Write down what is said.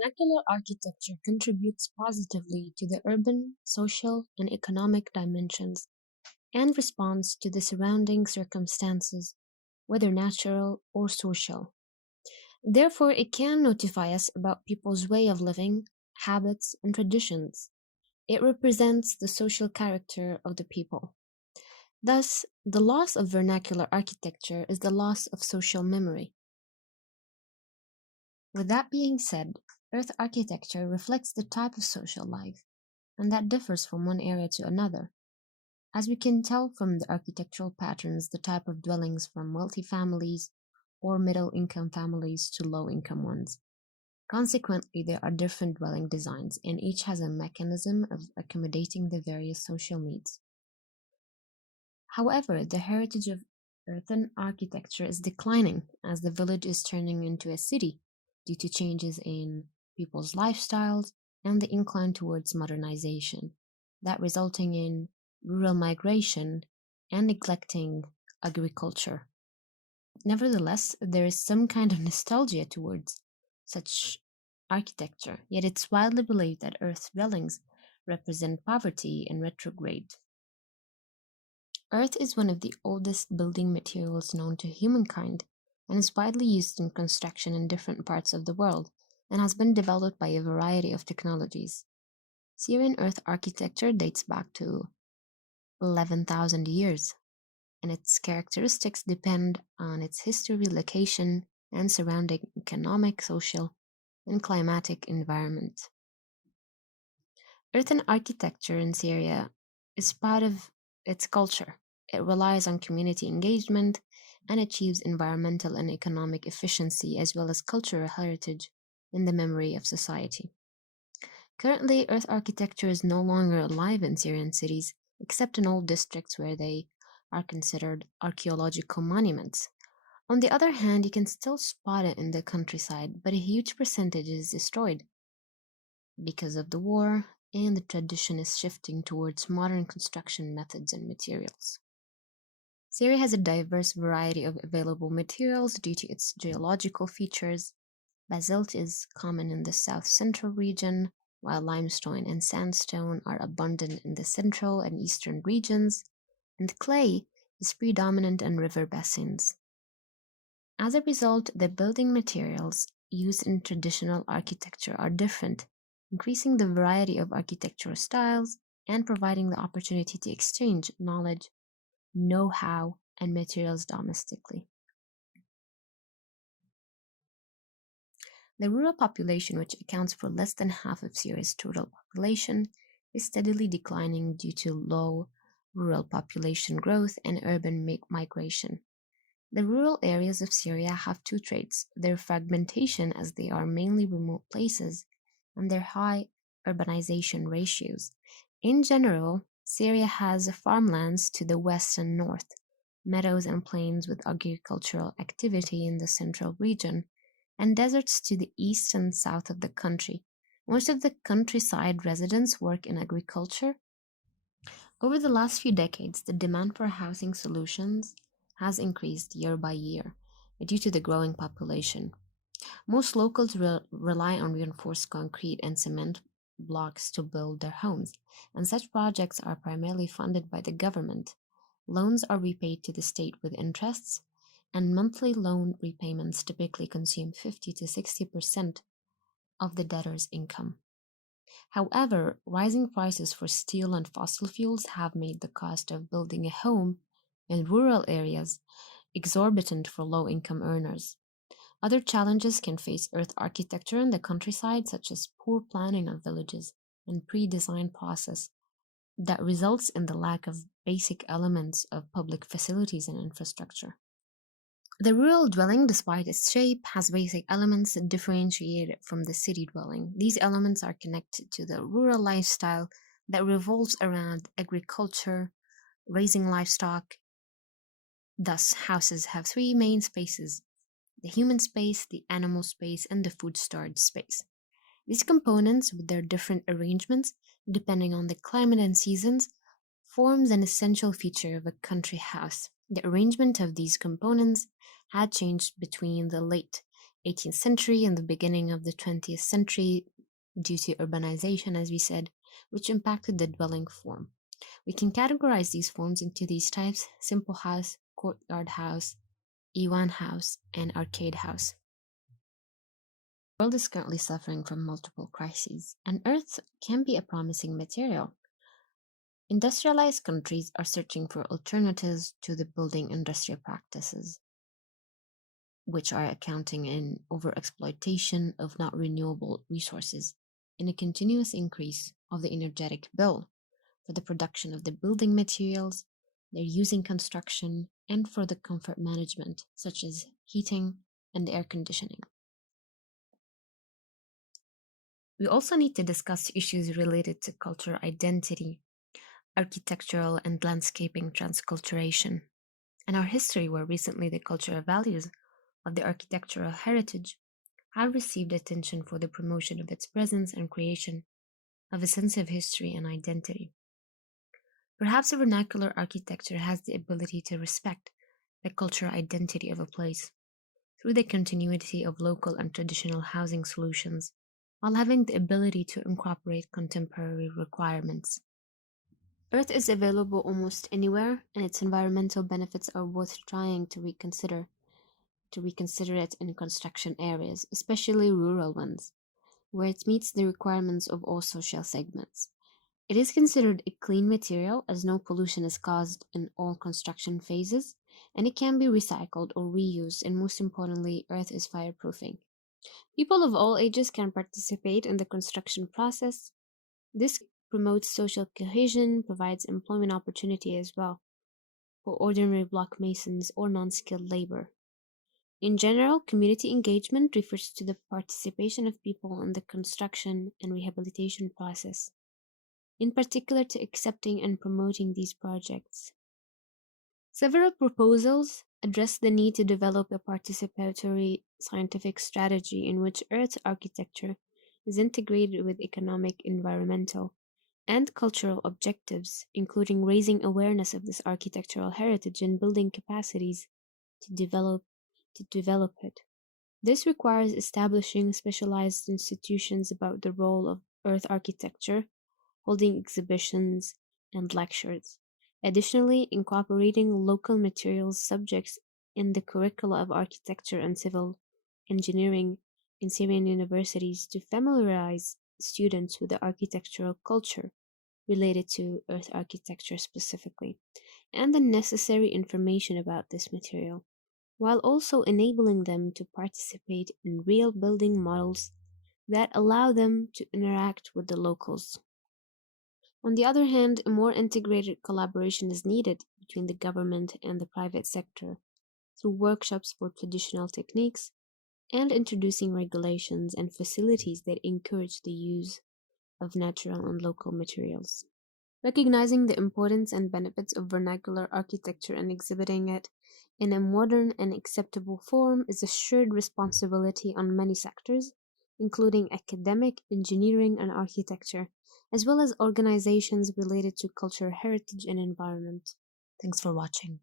Vernacular architecture contributes positively to the urban, social, and economic dimensions and responds to the surrounding circumstances, whether natural or social. Therefore, it can notify us about people's way of living, habits, and traditions. It represents the social character of the people. Thus, the loss of vernacular architecture is the loss of social memory. With that being said, earth architecture reflects the type of social life, and that differs from one area to another. As we can tell from the architectural patterns, the type of dwellings from wealthy families or middle income families to low income ones. Consequently, there are different dwelling designs, and each has a mechanism of accommodating the various social needs. However, the heritage of earthen architecture is declining as the village is turning into a city due to changes in people's lifestyles and the incline towards modernization, that resulting in rural migration and neglecting agriculture. Nevertheless, there is some kind of nostalgia towards such architecture, yet it's widely believed that earth dwellings represent poverty and retrograde. Earth is one of the oldest building materials known to humankind and is widely used in construction in different parts of the world and has been developed by a variety of technologies. Syrian earth architecture dates back to 11,000 years, and its characteristics depend on its history, location, and surrounding economic, social, and climatic environment. Earthen architecture in Syria is part of its culture. It relies on community engagement and achieves environmental and economic efficiency as well as cultural heritage in the memory of society. Currently, earth architecture is no longer alive in Syrian cities, except in old districts where they are considered archaeological monuments. On the other hand, you can still spot it in the countryside, but a huge percentage is destroyed because of the war, and the tradition is shifting towards modern construction methods and materials. Syria has a diverse variety of available materials due to its geological features. Basalt is common in the south central region, while limestone and sandstone are abundant in the central and eastern regions, and clay is predominant in river basins. As a result, the building materials used in traditional architecture are different, increasing the variety of architectural styles and providing the opportunity to exchange knowledge, know-how, and materials domestically. The rural population, which accounts for less than half of Syria's total population, is steadily declining due to low rural population growth and urban migration. The rural areas of Syria have two traits: their fragmentation, as they are mainly remote places, and their high urbanization ratios. In general, Syria has farmlands to the west and north, meadows and plains with agricultural activity in the central region, and deserts to the east and south of the country. Most of the countryside residents work in agriculture. Over the last few decades, the demand for housing solutions has increased year by year due to the growing population. Most locals rely on reinforced concrete and cement blocks to build their homes, and such projects are primarily funded by the government. Loans are repaid to the state with interests, and monthly loan repayments typically consume 50 to 60% of the debtor's income. However, rising prices for steel and fossil fuels have made the cost of building a home in rural areas exorbitant for low-income earners. Other challenges can face earth architecture in the countryside, such as poor planning of villages and pre-designed process that results in the lack of basic elements of public facilities and infrastructure. The rural dwelling, despite its shape, has basic elements that differentiate it from the city dwelling. These elements are connected to the rural lifestyle that revolves around agriculture, raising livestock. Thus, houses have three main spaces: the human space, the animal space, and the food storage space. These components, with their different arrangements, depending on the climate and seasons, forms an essential feature of a country house. The arrangement of these components had changed between the late 18th century and the beginning of the 20th century due to urbanization, as we said, which impacted the dwelling form. We can categorize these forms into these types: simple house, courtyard house, Iwan house, and arcade house. The world is currently suffering from multiple crises, and earth can be a promising material. Industrialized countries are searching for alternatives to the building industry practices, which are accounting in overexploitation of not renewable resources and a continuous increase of the energetic bill for the production of the building materials they're using construction and for the comfort management, such as heating and air conditioning. We also need to discuss issues related to cultural identity, architectural and landscaping transculturation, and our history, where recently the cultural values of the architectural heritage have received attention for the promotion of its presence and creation of a sense of history and identity. Perhaps a vernacular architecture has the ability to respect the cultural identity of a place through the continuity of local and traditional housing solutions, while having the ability to incorporate contemporary requirements. Earth is available almost anywhere, and its environmental benefits are worth trying to reconsider it in construction areas, especially rural ones, where it meets the requirements of all social segments. It is considered a clean material as no pollution is caused in all construction phases, and it can be recycled or reused, and most importantly, earth is fireproofing. People of all ages can participate in the construction process. This promotes social cohesion, provides employment opportunity as well for ordinary block masons or non-skilled labor. In general, community engagement refers to the participation of people in the construction and rehabilitation process, in particular to accepting and promoting these projects. Several proposals address the need to develop a participatory scientific strategy in which earth architecture is integrated with economic, environmental, and cultural objectives, including raising awareness of this architectural heritage and building capacities to develop to develop it. This requires establishing specialized institutions about the role of earth architecture, holding exhibitions and lectures. Additionally, incorporating local materials subjects in the curricula of architecture and civil engineering in Syrian universities to familiarize students with the architectural culture related to earth architecture specifically, and the necessary information about this material, while also enabling them to participate in real building models that allow them to interact with the locals. On the other hand, a more integrated collaboration is needed between the government and the private sector through workshops for traditional techniques and introducing regulations and facilities that encourage the use of natural and local materials. Recognizing the importance and benefits of vernacular architecture and exhibiting it in a modern and acceptable form is a shared responsibility on many sectors, including academic, engineering, and architecture, as well as organizations related to culture, heritage, and environment. Thanks for watching.